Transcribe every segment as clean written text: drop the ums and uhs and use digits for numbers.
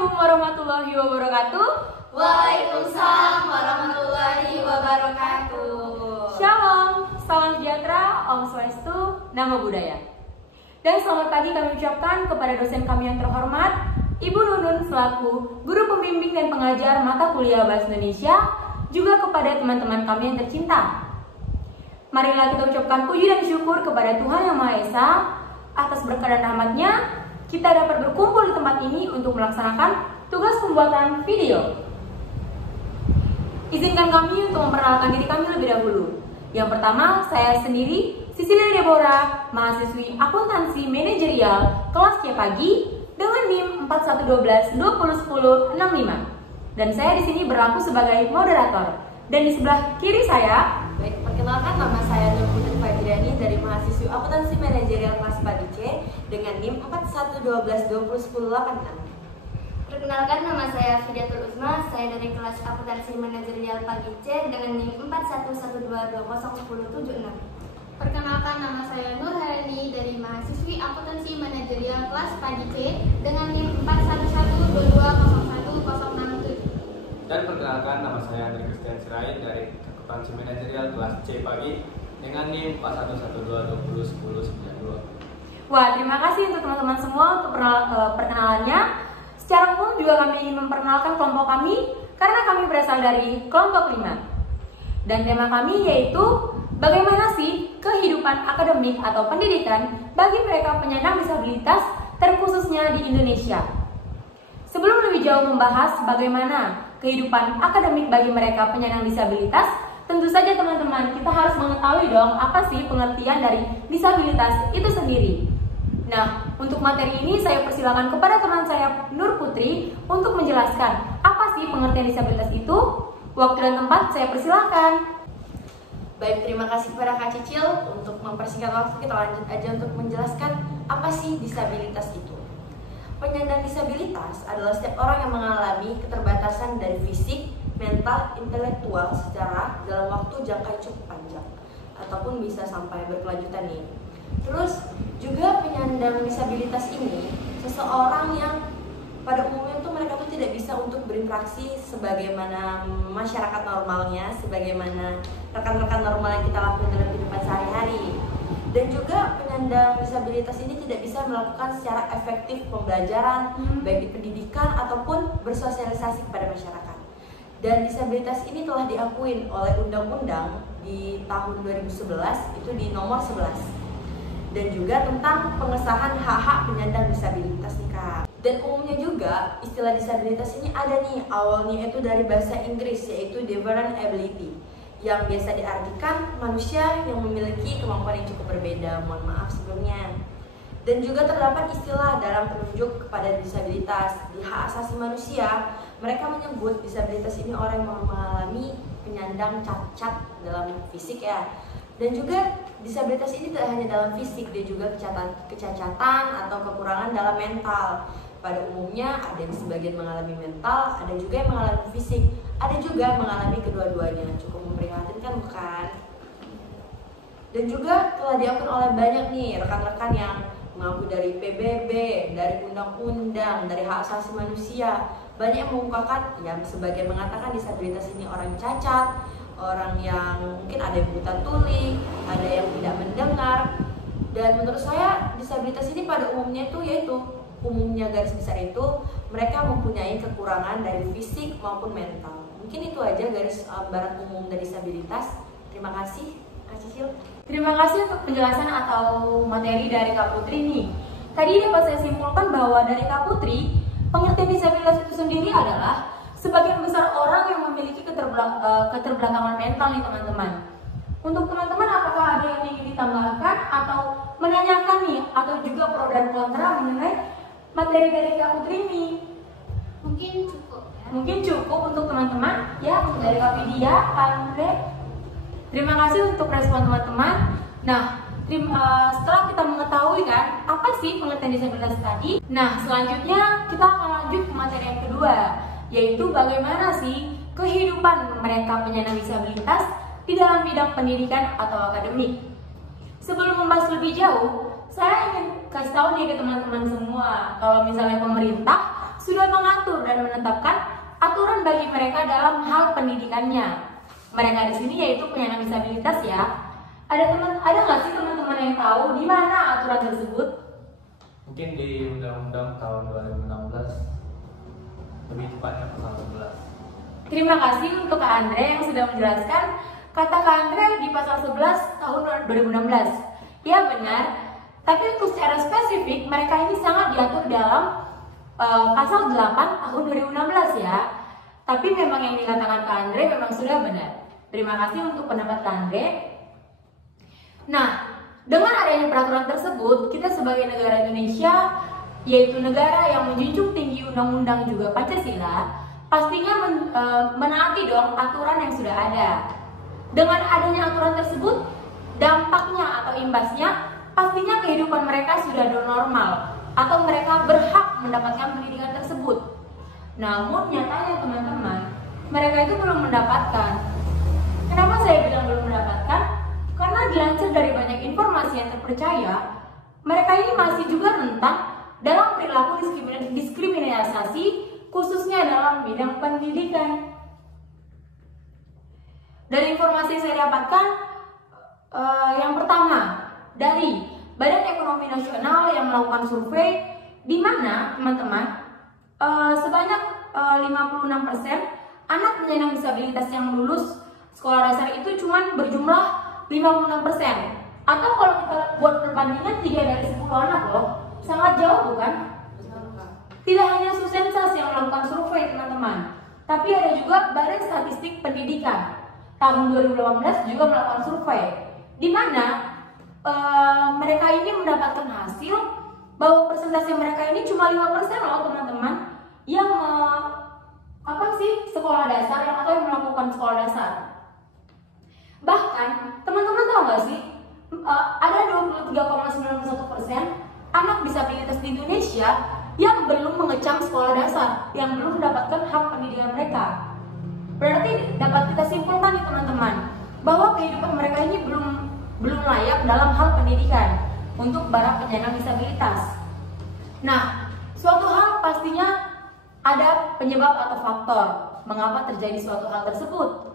Assalamualaikum warahmatullahi wabarakatuh. Waalaikumsalam warahmatullahi wabarakatuh. Shalom, salam sejahtera, Om Swastiastu, Namo Buddhaya. Dan selamat pagi kami ucapkan kepada dosen kami yang terhormat, Ibu Nunun selaku Guru Pembimbing dan Pengajar Mata Kuliah Bahasa Indonesia, juga kepada teman-teman kami yang tercinta. Marilah kita ucapkan puji dan syukur kepada Tuhan Yang Maha Esa atas berkah dan rahmat-Nya. Kita dapat berkumpul di tempat ini untuk melaksanakan tugas pembuatan video. Izinkan kami untuk memperkenalkan diri kami lebih dahulu. Yang pertama, saya sendiri, Cecilia Deborah, mahasiswi akuntansi manajerial kelas C pagi dengan NIM 4112201065. Dan saya di sini berlaku sebagai moderator. Dan di sebelah kiri saya, Baik, perkenalkan nama saya Nur Putri Fajriani dari mahasiswi akuntansi manajerial kelas pagi C dengan NIM 4112201086. Perkenalkan, nama saya Fidatul Uzma, saya dari kelas akuntansi manajerial pagi C dengan NIM 4112201076. Perkenalkan, nama saya Nur Harani dari mahasiswi akuntansi manajerial kelas pagi C dengan NIM 4112201067. Dan perkenalkan, nama saya Andri Christian Sirait dari akuntansi manajerial kelas C pagi dengan NIM 4112201092. wah, terima kasih untuk teman-teman semua untuk perkenalannya. Secara umum juga kami ingin memperkenalkan kelompok kami karena kami berasal dari kelompok 5. Dan tema kami yaitu bagaimana sih kehidupan akademik atau pendidikan bagi mereka penyandang disabilitas terkhususnya di Indonesia. Sebelum lebih jauh membahas bagaimana kehidupan akademik bagi mereka penyandang disabilitas, tentu saja teman-teman kita harus mengetahui dong apa sih pengertian dari disabilitas itu sendiri. Nah, untuk materi ini saya persilakan kepada teman saya Nur Putri untuk menjelaskan apa sih pengertian disabilitas itu. Waktu dan tempat saya persilakan. Baik, terima kasih kepada Kak Cicil. Untuk mempersingkat waktu, kita lanjut aja untuk menjelaskan apa sih disabilitas itu. Penyandang disabilitas adalah setiap orang yang mengalami keterbatasan dari fisik, mental, intelektual secara dalam waktu jangka cukup panjang ataupun bisa sampai berkelanjutan nih. Terus juga penyandang disabilitas ini seseorang yang pada umumnya tuh mereka tuh tidak bisa untuk berinteraksi sebagaimana masyarakat normalnya, sebagaimana rekan-rekan normal yang kita lakukan dalam kehidupan sehari-hari. Dan juga penyandang disabilitas ini tidak bisa melakukan secara efektif pembelajaran baik di pendidikan ataupun bersosialisasi kepada masyarakat. Dan disabilitas ini telah diakui oleh undang-undang di tahun 2011 itu di nomor 11. Dan juga tentang pengesahan hak-hak penyandang disabilitas nih Kak. Dan umumnya juga istilah disabilitas ini ada nih awalnya itu dari bahasa Inggris yaitu different ability, yang biasa diartikan manusia yang memiliki kemampuan yang cukup berbeda. Mohon maaf sebelumnya. Dan juga terdapat istilah dalam penunjuk kepada disabilitas. Di hak asasi manusia, mereka menyebut disabilitas ini orang yang mengalami penyandang cacat dalam fisik ya. Dan juga disabilitas ini tidak hanya dalam fisik, dia juga kecacatan atau kekurangan dalam mental. Pada umumnya ada yang sebagian mengalami mental, ada juga yang mengalami fisik, ada juga yang mengalami kedua-duanya. Cukup memprihatinkan bukan? Dan juga telah diakui oleh banyak nih rekan-rekan yang mengaku dari PBB, dari undang-undang, dari hak asasi manusia. Banyak yang mengungkapkan, yang sebagian mengatakan disabilitas ini orang cacat, orang yang mungkin ada yang buta tuli, ada yang tidak mendengar. Dan menurut saya disabilitas ini pada umumnya itu yaitu umumnya garis besar itu mereka mempunyai kekurangan dari fisik maupun mental. Mungkin itu aja garis barat umum dari disabilitas. Terima kasih Kak Cicil. Terima kasih untuk penjelasan atau materi dari Kak Putri nih. Tadi dapat saya simpulkan bahwa dari Kak Putri, pengertian disabilitas itu sendiri adalah sebagian besar orang yang memiliki keterbelakangan mental nih teman-teman. Untuk teman-teman apakah ada yang ingin ditambahkan atau menanyakan nih atau juga pro dan kontra mengenai materi dari Kak Putri ini? Mungkin cukup ya. Mungkin cukup untuk teman-teman ya, untuk dari Kak Vidya, Kak Andre. Terima kasih untuk respon teman-teman. Nah, setelah kita mengetahui kan apa sih pengertian disabilitas tadi, nah selanjutnya kita akan lanjut ke materi yang kedua, yaitu bagaimana sih kehidupan mereka penyandang disabilitas di dalam bidang pendidikan atau akademik. Sebelum membahas lebih jauh, saya ingin kasih tahu nih ke teman-teman semua, kalau misalnya pemerintah sudah mengatur dan menetapkan aturan bagi mereka dalam hal pendidikannya. Mereka di sini yaitu penyandang disabilitas ya. Ada nggak sih teman-teman yang tahu di mana aturan tersebut? Mungkin di Undang-Undang tahun 2016, lebih tepatnya pasal 11. Terima kasih untuk Kak Andre yang sudah menjelaskan. Kata Kak Andre di pasal 11 tahun 2016. Ya benar, tapi untuk secara spesifik mereka ini sangat diatur dalam pasal 8 tahun 2016 ya. Tapi memang yang dikatakan Kak Andre memang sudah benar. Terima kasih untuk pendapat Kak Andre. Nah, dengan adanya peraturan tersebut, kita sebagai negara Indonesia, yaitu negara yang menjunjung tinggi undang-undang juga Pancasila, pastinya menaati dong aturan yang sudah ada. Dengan adanya aturan tersebut, dampaknya atau imbasnya pastinya kehidupan mereka sudah normal atau mereka berhak mendapatkan pendidikan tersebut. Namun nyatanya teman-teman, mereka itu belum mendapatkan. Kenapa saya bilang belum mendapatkan? Karena dilansir dari banyak informasi yang terpercaya, mereka ini masih juga rentan dalam perilaku diskriminasi, khususnya dalam bidang pendidikan. Dari informasi yang saya dapatkan, yang pertama dari Badan Ekonomi Nasional yang melakukan survei, di mana teman-teman sebanyak 56% anak penyandang disabilitas yang lulus sekolah dasar itu cuma berjumlah 56%. Atau kalau kita buat perbandingan 3 dari 10 anak loh, sangat jauh bukan? Tidak hanya Susensas yang melakukan survei teman-teman, tapi ada juga Badan Statistik Pendidikan tahun 2018 juga melakukan survei, di mana mereka ini mendapatkan hasil bahwa persentase mereka ini cuma 5% loh teman-teman yang sekolah dasar atau yang melakukan sekolah dasar. Bahkan teman-teman tahu nggak sih, ada 23,91% anak disabilitas di Indonesia yang belum mengecam sekolah dasar, yang belum mendapatkan hak pendidikan mereka. Berarti dapat kita simpulkan nih teman-teman, bahwa kehidupan mereka ini belum layak dalam hal pendidikan untuk para penyandang disabilitas. Nah, suatu hal pastinya ada penyebab atau faktor mengapa terjadi suatu hal tersebut.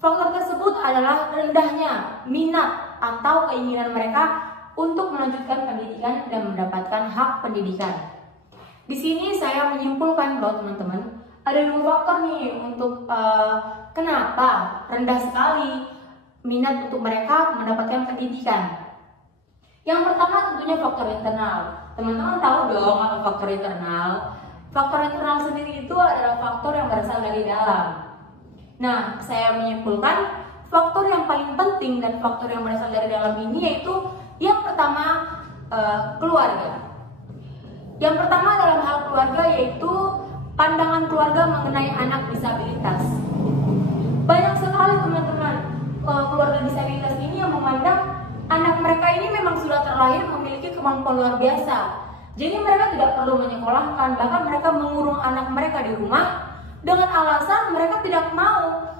Faktor tersebut adalah rendahnya minat atau keinginan mereka untuk melanjutkan pendidikan dan mendapatkan hak pendidikan. Di sini saya menyimpulkan bahwa teman-teman ada 2 faktor nih untuk kenapa rendah sekali minat untuk mereka mendapatkan pendidikan. Yang pertama tentunya faktor internal. Teman-teman tahu dong apa faktor internal? Faktor internal sendiri itu adalah faktor yang berasal dari dalam. Nah, saya menyimpulkan faktor yang paling penting dan faktor yang berasal dari dalam ini yaitu yang pertama keluarga. Yang pertama dalam hal keluarga yaitu pandangan keluarga mengenai anak disabilitas. Banyak sekali teman-teman keluarga disabilitas ini yang memandang anak mereka ini memang sudah terlahir memiliki kemampuan luar biasa. Jadi mereka tidak perlu menyekolahkan, bahkan mereka mengurung anak mereka di rumah dengan alasan mereka tidak mau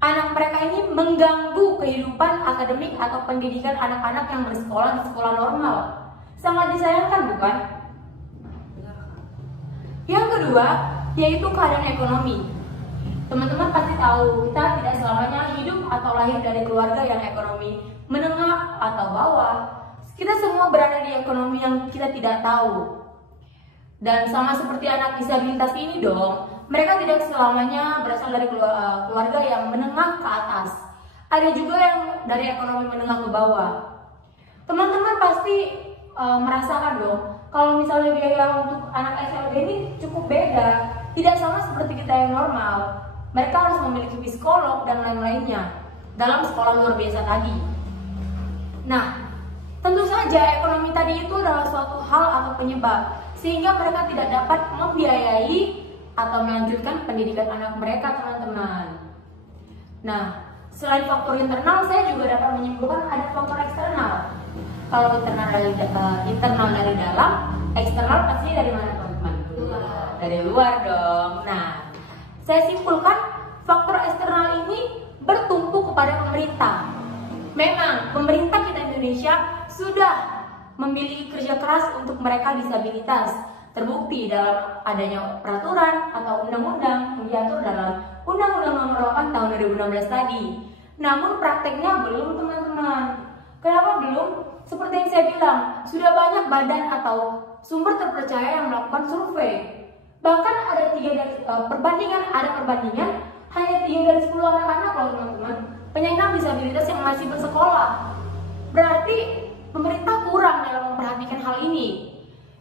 anak mereka ini mengganggu kehidupan akademik atau pendidikan anak-anak yang bersekolah di sekolah normal. Sangat disayangkan bukan? Yang kedua, yaitu keadaan ekonomi. Teman-teman pasti tahu, kita tidak selamanya hidup atau lahir dari keluarga yang ekonomi menengah atau bawah. Kita semua berada di ekonomi yang kita tidak tahu. Dan sama seperti anak disabilitas ini dong, mereka tidak selamanya berasal dari keluarga yang menengah ke atas. Ada juga yang dari ekonomi menengah ke bawah. Teman-teman pasti merasakan dong, kalau misalnya biaya untuk anak SLB ini cukup beda, tidak sama seperti kita yang normal. Mereka harus memiliki psikolog dan lain-lainnya dalam sekolah luar biasa tadi. Nah, tentu saja ekonomi tadi itu adalah suatu hal atau penyebab sehingga mereka tidak dapat membiayai atau melanjutkan pendidikan anak mereka, teman-teman. Nah, selain faktor internal, saya juga dapat menyimpulkan ada faktor eksternal. Kalau internal dari dalam, eksternal pastinya dari mana, teman-teman? Dari luar dong. Nah, saya simpulkan faktor eksternal ini bertumpu kepada pemerintah. Memang pemerintah kita Indonesia sudah memiliki kerja keras untuk mereka disabilitas, terbukti dalam adanya peraturan atau undang-undang yang diatur dalam Undang-Undang Nomor 8 Tahun 2016 tadi. Namun prakteknya belum, teman-teman. Kenapa belum? Seperti yang saya bilang, sudah banyak badan atau sumber terpercaya yang melakukan survei. Bahkan ada perbandingan hanya 3 dari 10 anak-anak loh, teman-teman, penyandang disabilitas yang masih bersekolah. Berarti pemerintah kurang dalam memperhatikan hal ini.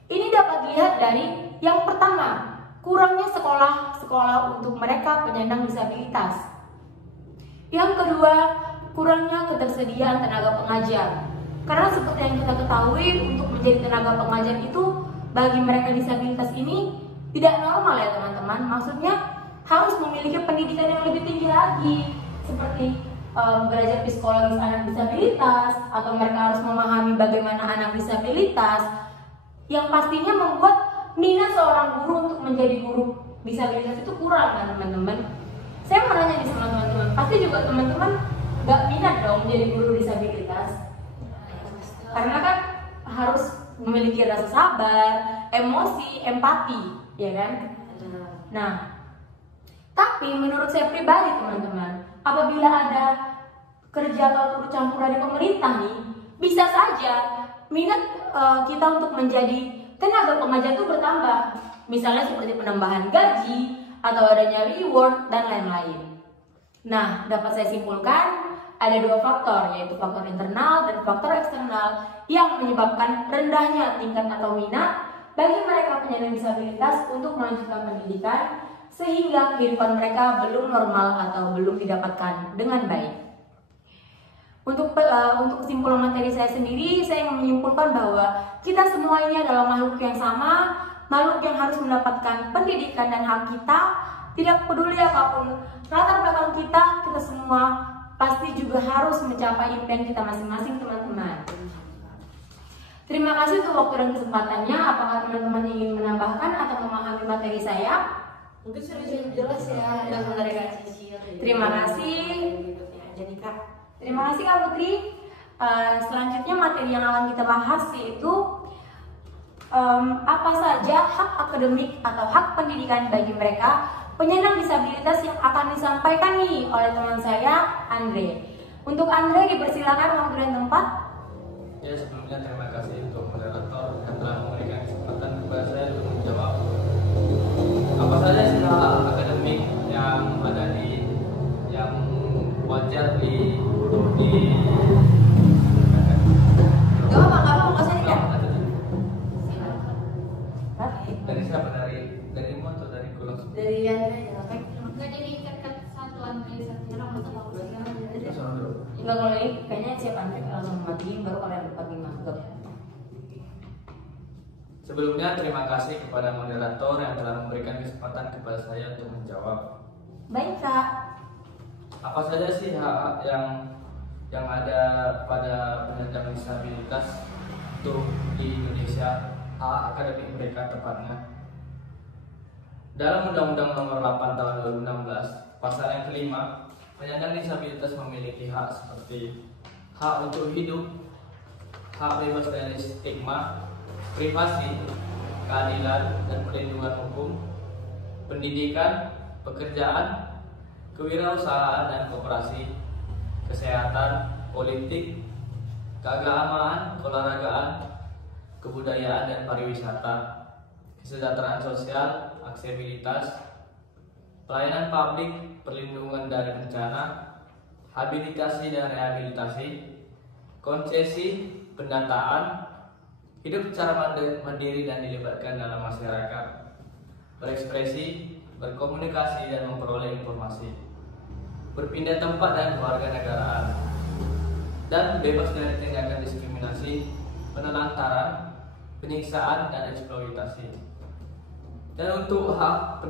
Ini dapat dilihat dari yang pertama, kurangnya sekolah untuk mereka penyandang disabilitas. Yang kedua, kurangnya ketersediaan tenaga pengajar. Karena seperti yang kita ketahui, untuk menjadi tenaga pengajar itu bagi mereka disabilitas ini tidak normal ya teman-teman. Maksudnya harus memiliki pendidikan yang lebih tinggi lagi, seperti belajar psikologis anak disabilitas, atau mereka harus memahami bagaimana anak disabilitas, yang pastinya membuat minat seorang guru untuk menjadi guru disabilitas itu kurang kan teman-teman. Saya mau nanya nih sama teman-teman, pasti juga teman-teman gak minat dong menjadi guru disabilitas, karena kan harus memiliki rasa sabar, emosi, empati, ya kan? Nah, tapi menurut saya pribadi teman-teman, apabila ada kerja atau turut campur dari pemerintah nih, bisa saja minat kita untuk menjadi tenaga pengajar itu bertambah. Misalnya seperti penambahan gaji atau adanya reward dan lain-lain. Nah, dapat saya simpulkan ada 2 faktor, yaitu faktor internal dan faktor eksternal yang menyebabkan rendahnya tingkat atau minat bagi mereka penyandang disabilitas untuk melanjutkan pendidikan, sehingga kehidupan mereka belum normal atau belum didapatkan dengan baik. Untuk kesimpulan materi saya sendiri, saya ingin menyimpulkan bahwa kita semua ini adalah makhluk yang sama, makhluk yang harus mendapatkan pendidikan dan hak kita. Tidak peduli apapun latar belakang kita semua pasti juga harus mencapai impian kita masing-masing, teman-teman. Terima kasih untuk waktu dan kesempatannya. Apakah teman-teman ingin menambahkan atau memahami materi saya? Mungkin sudah cukup jelas ya dan materi Kak Cicil. Terima kasih. Jadi Kak, Terima kasih Kak Putri. Selanjutnya materi yang akan kita bahas yaitu apa saja hak akademik atau hak pendidikan bagi mereka penyandang disabilitas yang akan disampaikan nih oleh teman saya, Andre. Untuk Andre dipersilakan waktu dan tempat. Ya, sebelumnya terima kasih untuk moderator yang telah memberikan kesempatan kepada saya untuk menjawab apa saja sih hak akademik yang ada yang wajar gak apa-apa, mau kasih ya? Dari siapa? Dari Imo atau dari Kulang? Dari Andre ya, Kak. Nggak jadi ikat satuan organisasi orang atau apa? Enggak, kalau ini kayaknya siap Andre langsung matiin baru kalian dapat dimanggap. Sebelumnya terima kasih kepada moderator yang telah memberikan kesempatan kepada saya untuk menjawab. Baik Kak. Apa saja sih hak yang ada pada penyandang disabilitas untuk di Indonesia, hak akademik mereka tepatnya? Dalam Undang-Undang Nomor 8 Tahun 2016, pasal yang kelima, penyandang disabilitas memiliki hak seperti hak untuk hidup, hak bebas dari stigma, privasi, keadilan dan perlindungan hukum, pendidikan, pekerjaan, kewirausahaan dan koperasi, kesehatan, politik, keagamaan, keolahragaan, kebudayaan dan pariwisata, kesejahteraan sosial, aksesibilitas, pelayanan publik, perlindungan dari bencana, habilitasi dan rehabilitasi, konsesi, pendataan, hidup secara mandiri dan dilibatkan dalam masyarakat, berekspresi, berkomunikasi dan memperoleh informasi, berpindah tempat dan kewarganegaraan, dan bebas dari tindakan diskriminasi, penelantaran, penyiksaan dan eksploitasi. Dan untuk hak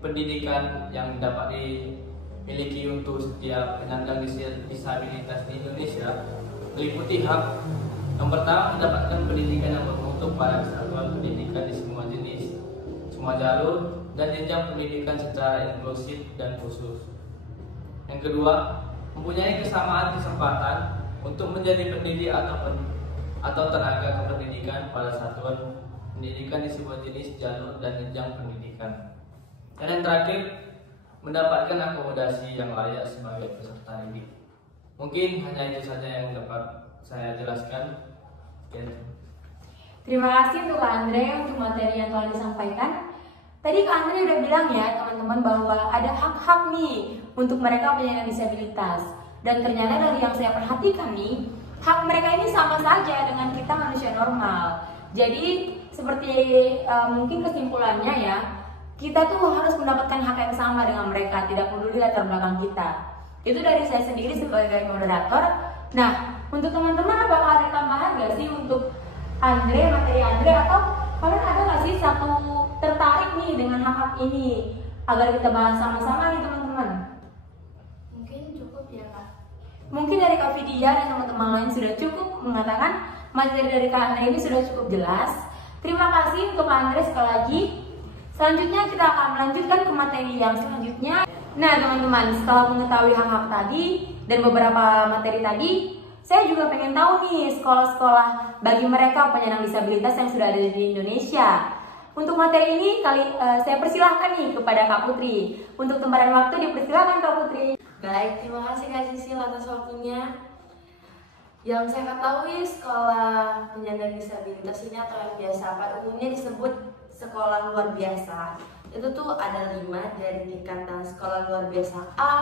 pendidikan yang dapat dimiliki untuk setiap penyandang disabilitas di Indonesia meliputi hak yang pertama, mendapatkan pendidikan yang bermutu pada kesatuan pendidikan di semua jenis, semua jalur, dan jenjang pendidikan secara inklusif dan khusus. Yang kedua, mempunyai kesamaan kesempatan untuk menjadi pendidik atau tenaga kependidikan pada satuan Pendidikan di sebuah jenis, jalur, dan jenjang pendidikan. Dan yang terakhir, mendapatkan akomodasi yang layak sebagai peserta didik. Mungkin hanya itu saja yang dapat saya jelaskan. Sekian. Terima kasih untuk Kak Andre untuk materi yang telah disampaikan. Tadi Kak Andre udah bilang ya teman-teman bahwa ada hak-hak nih untuk mereka penyandang disabilitas. Dan ternyata dari yang saya perhatikan nih, hak mereka ini sama saja dengan kita manusia normal. Jadi seperti mungkin kesimpulannya ya, kita tuh harus mendapatkan hak yang sama dengan mereka, tidak peduli latar belakang kita. Itu dari saya sendiri sebagai moderator. Nah, untuk teman-teman apakah ada tambahan gak sih untuk materi Andre, atau kalian ada gak sih satu tertarik nih dengan hak-hak ini agar kita bahas sama-sama nih teman-teman? Mungkin cukup ya Kak. Mungkin dari Kak Vidya dan teman-teman lain sudah cukup mengatakan materi dari Kak Andre ini sudah cukup jelas. Terima kasih untuk Kak Andre sekali lagi. Selanjutnya kita akan melanjutkan ke materi yang selanjutnya. Nah teman-teman, setelah mengetahui hak-hak tadi dan beberapa materi tadi, saya juga pengen tahu nih sekolah-sekolah bagi mereka penyandang disabilitas yang sudah ada di Indonesia. Untuk materi ini saya persilahkan nih kepada Kak Putri. Untuk temparan waktu dipersilahkan Kak Putri. Baik, terima kasih Kak Sisil atas waktunya. Yang saya ketahui sekolah penyandang disabilitas ini atau yang biasa pada umumnya disebut sekolah luar biasa. Itu tuh ada 5 dari tingkatan sekolah luar biasa A,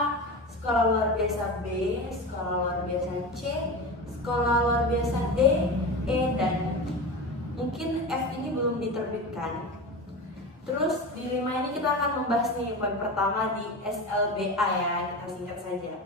sekolah luar biasa B, sekolah luar biasa C, sekolah luar biasa D, E, dan mungkin F ini belum diterbitkan. Terus di 5 ini kita akan membahas nih poin pertama di SLBA ya, kita singkat saja.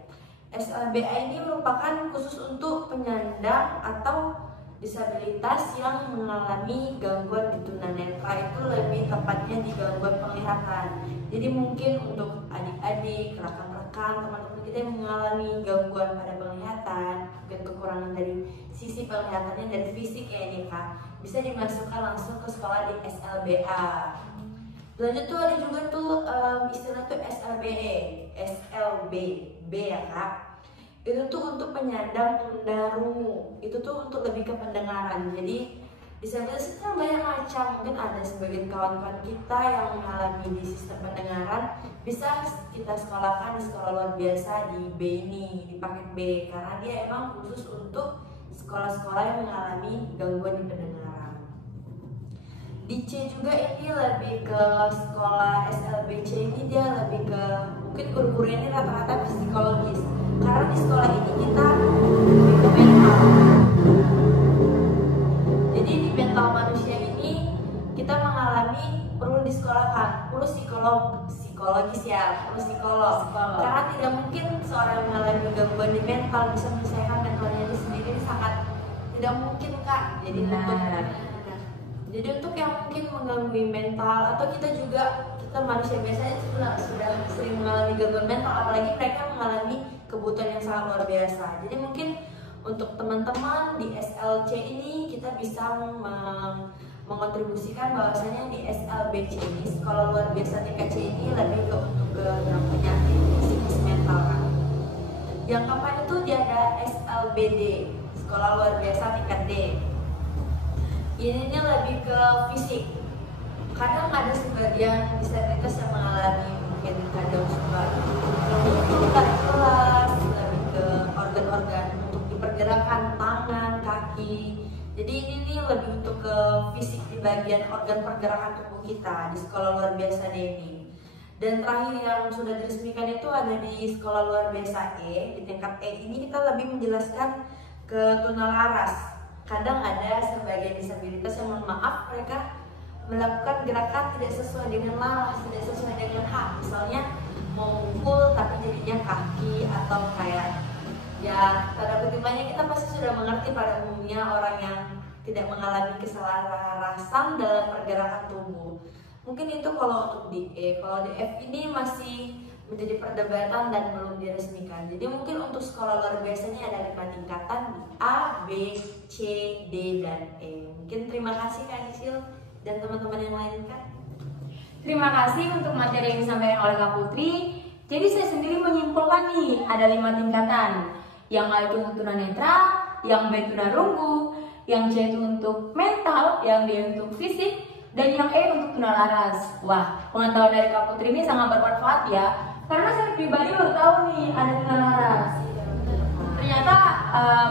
SLBA ini merupakan khusus untuk penyandang atau disabilitas yang mengalami gangguan di tunanetra, itu lebih tepatnya di gangguan penglihatan. Jadi mungkin untuk adik-adik, rekan-rekan, teman-teman kita yang mengalami gangguan pada penglihatan, mungkin kekurangan dari sisi penglihatannya dan fisik ya ini Kak, bisa dimasukkan langsung ke sekolah di SLBA. Lanjut tuh ada juga tuh istilah tuh SLB ya Kak. Itu tuh untuk penyandang tunarungu. Itu tuh untuk lebih ke pendengaran. Jadi disabilitas itu banyak macam. Mungkin ada sebagian kawan-kawan kita yang mengalami di sistem pendengaran, bisa kita sekolahkan di sekolah luar biasa di B ini, di paket B, karena dia emang khusus untuk sekolah-sekolah yang mengalami gangguan di pendengaran. Di C juga ini lebih ke sekolah SLBC ini, dia lebih ke mungkin guru-gurunya ini rata-rata psikologis, karena di sekolah ini kita lebih ke mental. Jadi di mental manusia ini kita mengalami perlu disekolahkan, perlu psikologis ya, perlu psikolog. Karena tidak mungkin seorang yang mengalami gangguan di mental bisa menyelesaikan mentalnya sendiri, ini sangat tidak mungkin Kak. Jadi untuk yang mungkin mengganggu mental, atau kita manusia biasanya sudah sering mengalami gangguan mental, apalagi mereka mengalami kebutuhan yang sangat luar biasa. Jadi mungkin untuk teman-teman di SLC ini kita bisa mengontribusikan bahwasanya di SLBC ini, sekolah luar biasa tingkat C ini lebih ke untuk yang penyakit psikis mental kan. Yang keempat itu dia ada SLBD, sekolah luar biasa tingkat D. Ini lebih ke fisik. Kadang ada sebagian disabilitas yang mengalami mungkin kadang suka tarik kelas, lebih ke organ-organ untuk dipergerakan tangan, kaki. Jadi ini lebih untuk ke fisik di bagian organ pergerakan tubuh kita di sekolah luar biasa ini. Dan terakhir yang sudah diresmikan itu ada di sekolah luar biasa E. Di tingkat E ini kita lebih menjelaskan ke tunalaras. Kadang ada sebagian disabilitas yang mohon maaf mereka melakukan gerakan tidak sesuai dengan laras, tidak sesuai dengan hak. Misalnya mau mukul tapi jadinya kaki, atau kayak ya pada kutipannya kita pasti sudah mengerti pada umumnya orang yang tidak mengalami keselarasan dalam pergerakan tubuh. Mungkin itu kalau untuk di E. Kalau di F ini masih menjadi perdebatan dan belum diresmikan. Jadi mungkin untuk sekolah luar biasanya ada 5 tingkatan di A, B, C, D, dan E. Mungkin terima kasih Kak Nisil dan teman-teman yang lain Kak. Terima kasih untuk materi yang disampaikan oleh Kak Putri. Jadi saya sendiri menyimpulkan nih ada 5 tingkatan. Yang A itu tunanetra, yang B tunarunggu, yang C itu untuk mental, yang D untuk fisik, dan yang E untuk tunalaras. Wah, pengetahuan dari Kak Putri ini sangat bermanfaat ya, karena saya pribadi baru tahu nih ada tunalaras. Ternyata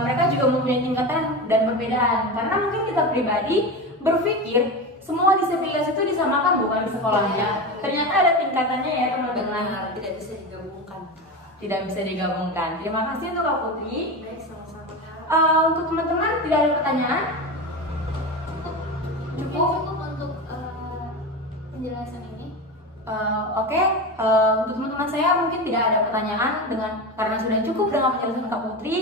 mereka juga mempunyai tingkatan dan perbedaan, karena mungkin kita pribadi berpikir semua disabilitas itu disamakan bukan di sekolahnya. Ternyata ada tingkatannya ya teman-teman. Tidak bisa digabungkan. Tidak bisa digabungkan. Terima kasih untuk Kak Putri. Baik, sama-sama. Untuk teman-teman tidak ada pertanyaan? Cukup untuk penjelasan ini. Oke, untuk teman-teman saya mungkin tidak ada pertanyaan karena sudah cukup dengan penjelasan Kak Putri,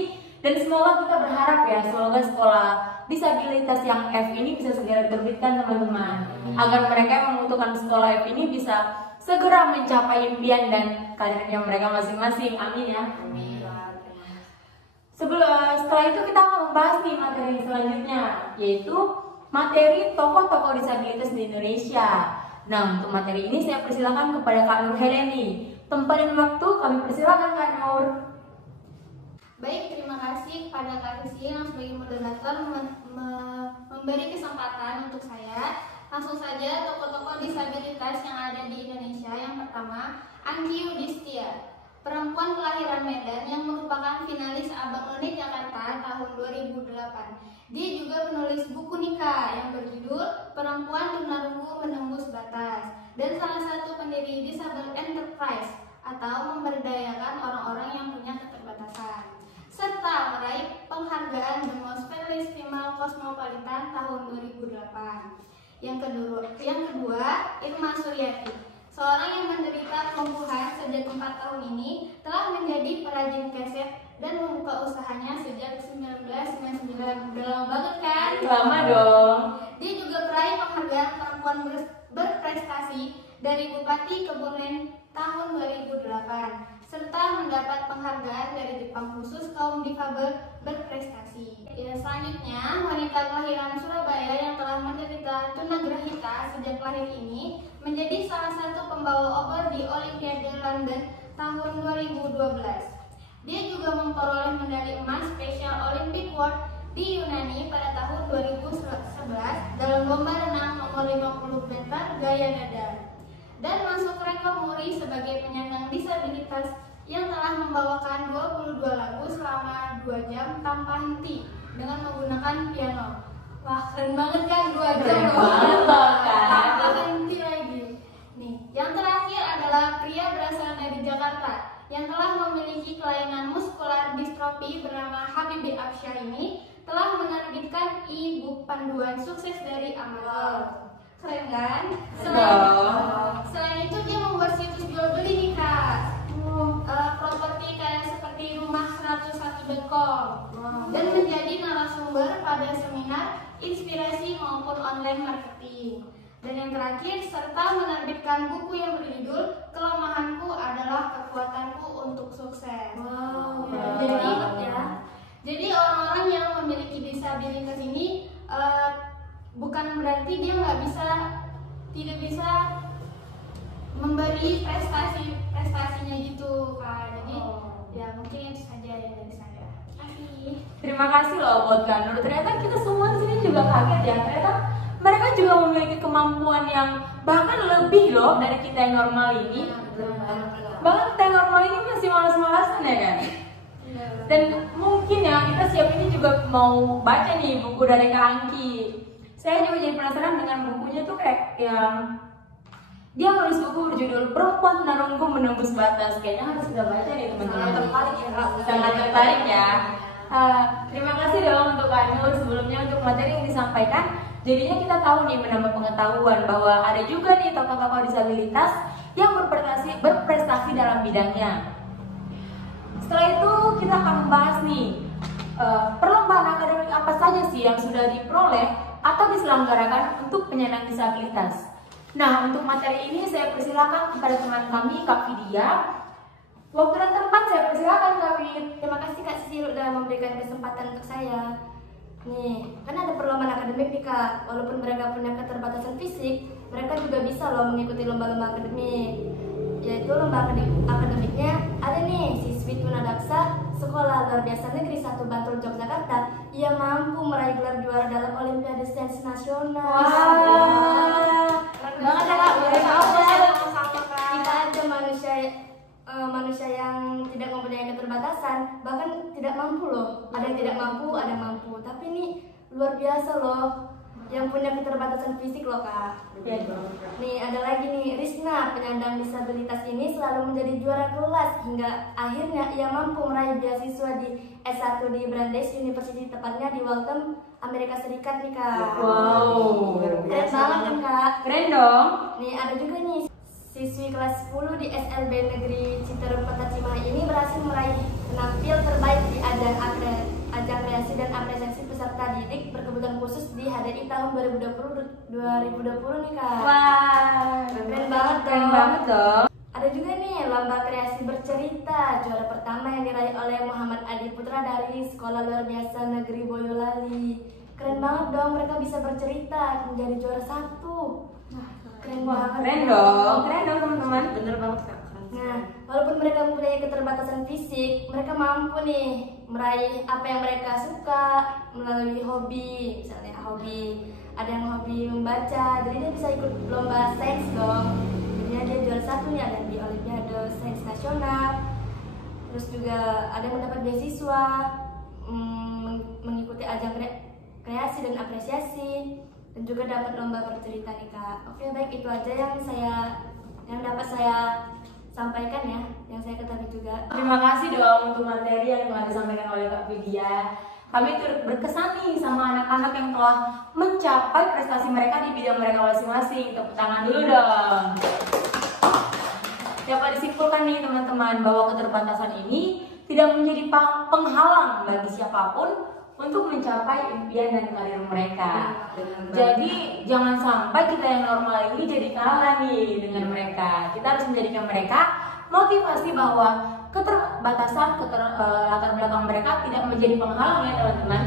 dan semoga kita berharap ya semoga sekolah disabilitas yang F ini bisa segera diterbitkan teman-teman, agar mereka yang membutuhkan sekolah F ini bisa segera mencapai impian dan karirnya mereka masing-masing. Amin ya. Setelah itu kita akan membahas nih materi selanjutnya, yaitu materi tokoh-tokoh disabilitas di Indonesia. Nah, untuk materi ini saya persilakan kepada Kak Nur Heleni. Tempat dan waktu kami persilakan Kak Nur. Baik, terima kasih kepada Kak Sisi yang sebagai moderator memberi kesempatan untuk saya. Langsung saja tokoh-tokoh disabilitas yang ada di Indonesia. Yang pertama, Anggi Yudhistia, perempuan kelahiran Medan yang merupakan finalis Abang None Jakarta tahun 2008. Dia juga penulis buku nikah yang berjudul Perempuan Tunarungu Menembus Batas, dan salah satu pendiri Disable Enterprise atau memberdayakan orang-orang yang punya keterbatasan, serta meraih penghargaan The Most Fearless Female Cosmopolitan tahun 2008. Yang kedua, Irma Suryati, seorang yang menderita kelumpuhan sejak 4 tahun ini, telah menjadi perajin keset dan membuka usahanya sejak 1999. Udah lama banget kan? Lama dong. Dia juga peraih penghargaan perempuan berprestasi dari Bupati Kebumen tahun 2008, serta mendapat penghargaan dari Jepang khusus kaum difabel berprestasi. Ya, selanjutnya, wanita kelahiran Surabaya yang telah menderita tunagrahita sejak lahir ini menjadi salah satu pembawa obor di Olimpiade London tahun 2012. Dia juga memperoleh medali emas Special Olympic World di Yunani pada tahun 2011 dalam lomba renang nomor 50 meter gaya dada, dan masuk rekor muri sebagai penyandang disabilitas yang telah membawakan 22 lagu selama 2 jam tanpa henti dengan menggunakan piano. Wah, keren banget kan, 2 jam tanpa henti lagi. Nih, yang terakhir adalah pria berasal dari Jakarta yang telah memiliki kelainan muskular distrofi bernama Habibie Afsyah ini telah menerbitkan e-book panduan sukses dari Amazon. Keren kan? Selain itu dia membuat situs jual beli nih Kak. Properti kayak seperti rumah101.com dan menjadi narasumber pada seminar inspirasi maupun online marketing. Dan yang terakhir, serta menerbitkan buku yang berjudul Kelemahanku Adalah Kekuatanku Untuk Sukses. Wow, jadi orang-orang yang memiliki disabilitas ini bukan berarti dia tidak bisa memberi prestasinya gitu Kak. Jadi ya mungkin itu saja dari saya. Terima kasih loh buat Kak Nur. Ternyata kita semua di sini juga kaget ya. Ternyata mereka juga memiliki kemampuan yang bahkan lebih loh dari kita yang normal ini. Bahkan kita yang normal ini masih malas-malasan ya kan. Dan mungkin ya kita siap ini juga mau baca nih buku dari Kak Angki. Saya juga jadi penasaran dengan bukunya tuh kayak yang dia menulis buku berjudul Perempuan Tunarungu Menembus Batas. Kayaknya harus sudah baca nih teman-teman. Sangat tertarik ya. Terima kasih dong untuk Kak Nur sebelumnya untuk materi yang disampaikan. Jadinya kita tahu nih menambah pengetahuan bahwa ada juga nih tokoh-tokoh disabilitas yang berprestasi dalam bidangnya. Setelah itu kita akan membahas nih perlombaan akademik apa saja sih yang sudah diperoleh atau diselenggarakan untuk penyandang disabilitas. Nah, untuk materi ini saya persilakan kepada teman kami Kak Vidya. Waktu dan tempat saya persilakan Kak Vidya. Terima kasih Kak Sisi sudah memberikan kesempatan untuk saya. Nih, kan ada perlombaan akademik nih Kak. Walaupun mereka punya keterbatasan fisik, mereka juga bisa loh mengikuti lomba-lomba akademik. Yaitu lomba akademiknya ada nih siswi tunadaksa Sekolah Luar Biasa Negeri 1 Bantul Yogyakarta ia mampu meraih gelar juara dalam Olimpiade Sains Nasional. Wah, keren banget ya Kak. Boleh tahu ya? Kita ada manusia yang tidak mempunyai keterbatasan, bahkan tidak mampu loh. Ada yang tidak mampu, ada yang mampu. Tapi ini luar biasa loh, yang punya keterbatasan fisik loh Kak. Iya. Nih ada lagi nih, Rizna, penyandang disabilitas ini selalu menjadi juara kelas hingga akhirnya ia mampu meraih beasiswa di S1 di Brandeis University, tepatnya di Waltham, Amerika Serikat nih Kak. Wow, Keren banget kan Kak. keren dong. Nih ada juga nih siswi kelas 10 di SLB Negeri Citeureup Kota Cimahi ini berhasil meraih penampil terbaik di ajang kreasi dan apresiasi peserta didik berkebutuhan khusus di HDI tahun 2020 nih Kak. Wah, Keren banget keren dong. banget dong. Ada juga nih lomba kreasi bercerita, juara pertama yang diraih oleh Muhammad Adi Putra dari Sekolah Luar Biasa Negeri Boyolali. Keren banget dong, mereka bisa bercerita menjadi juara 1. Keren banget. Keren dong teman-teman. Bener banget Kak. Nah, walaupun mereka mempunyai keterbatasan fisik, mereka mampu nih meraih apa yang mereka suka melalui hobi. Misalnya hobi, ada yang hobi membaca, jadi dia bisa ikut lomba sains dong. Jadinya dia juara 1 nih, ada di Olimpiade Sains Nasional. Terus juga ada yang mendapat beasiswa mengikuti ajang kreasi dan apresiasi, dan juga dapat lomba bercerita nih Kak. Oke, baik, itu aja yang dapat saya sampaikan ya, yang saya ketahui juga. Terima kasih dong untuk materi yang telah disampaikan oleh Kak Vidya. Kami turut berkesan nih sama anak-anak yang telah mencapai prestasi mereka di bidang mereka masing-masing. Tepuk tangan dulu dong. Dapat disimpulkan nih teman-teman bahwa keterbatasan ini tidak menjadi penghalang bagi siapapun untuk mencapai impian dan karir mereka. Jadi jangan sampai kita yang normal ini jadi kalah nih dengan mereka. Kita harus menjadikan mereka motivasi bahwa keterbatasan latar belakang mereka tidak menjadi penghalang ya teman-teman.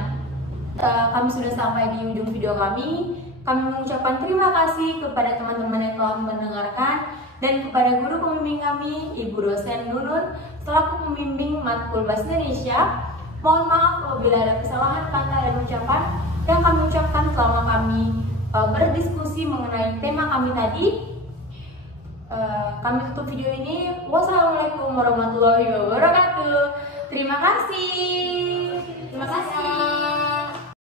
Kami sudah sampai di ujung video kami. Kami mengucapkan terima kasih kepada teman-teman yang telah mendengarkan dan kepada guru pembimbing kami, Ibu dosen Nunun selaku pembimbing matkul Bahasa Indonesia. Mohon maaf apabila ada kesalahan kata dan ucapan yang kami ucapkan selama kami berdiskusi mengenai tema kami tadi. Kami tutup video ini. Wassalamualaikum warahmatullahi wabarakatuh. Terima kasih.